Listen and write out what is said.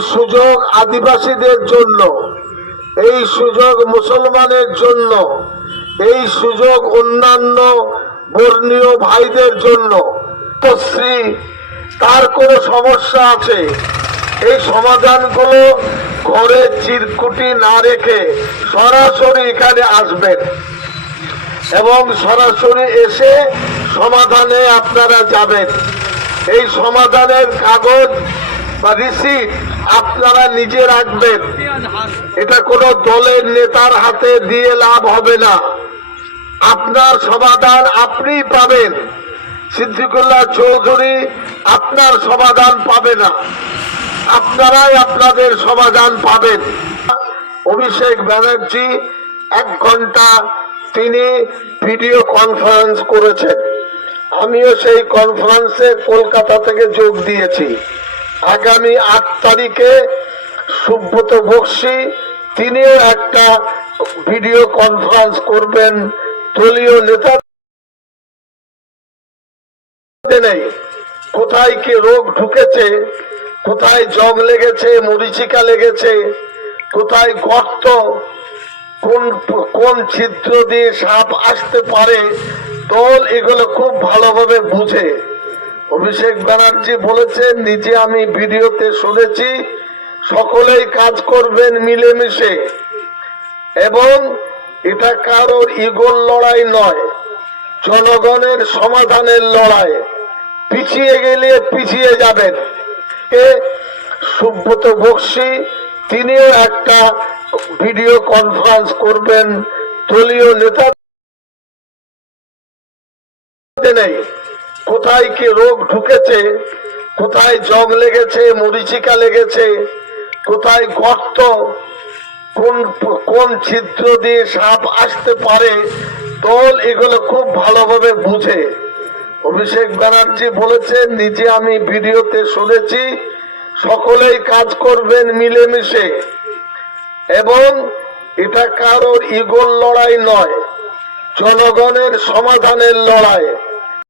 সুযোগ আদিবাসীদের জন্য, এই সুযোগ মুসলমানের জন্য, এই সুযোগ অন্যান্য বর্ণীয় ভাইদের জন্য। শ্রী, তার কোনো সমস্যা আছে? এই সমাধানগুলো ঘরে চিরকুটি না রেখে সরাসরি এখানে আসবেন। এবং সরাসরি এসে সমাধানে আপনারা যাবেন। এই সমাধানের কাগজ বা আপনারা নিজে রাখবেন। এটা কোনো দলের নেতার হাতে দিয়ে লাভ হবে না। আপনার সমাধান আপনিই পাবেন। সিদ্দিকুল্লাহ চৌধুরী আপনার সমাধান পাবে না। আপনারাই আপনাদের সমাধান পাবেন। অভিষেক ব্যানার্জি এক ঘণ্টা তিনি ভিডিও কনফারেন্স করেছেন। আমিও সেই কনফারেন্সে কলকাতা থেকে যোগ দিয়েছি। আগামী আট তারিখে সুব্রত বক্সি, তিনিও একটা ভিডিও কনফারেন্স করবেন। দলীয় নেতা নেই। কোথায় কি রোগ ঢুকেছে, কোথায় জং লেগেছে, মরিচিকা লেগেছে, কোথায় গর্ত, কোন কোন ছিদ্র দিয়ে সাপ আসতে পারে, দল এগুলো খুব ভালোভাবে বুঝে। অভিষেক ব্যানার্জি বলেছেন, নিজে আমি ভিডিওতে শুনেছি, সকলেই কাজ করবেন মিলেমিশে। এবং এটা কারোর ইগোর লড়াই নয়, জনগণের সমাধানের লড়াই। পিছিয়ে গেলে পিছিয়ে যাবেন। সুব্রত বক্সি, তিনিও একটা ভিডিও কনফারেন্স করবেন দলীয় নেতা নেই। কোথায় কি রোগ ঢুকেছে, কোথায় জং লেগেছে, মরিচিকা লেগেছে, কোথায় গর্ত, কোন কোন ছিদ্র দিয়ে সাপ আসতে পারে, দল এগুলো খুব ভালোভাবে বুঝে। অভিষেক ব্যানার্জি বলেছেন, নিজে আমি ভিডিওতে শুনেছি, সকলেই কাজ করবেন মিলেমিশে। এবং এটা কারোর ইগোর লড়াই নয়, জনগণের সমাধানের লড়াই।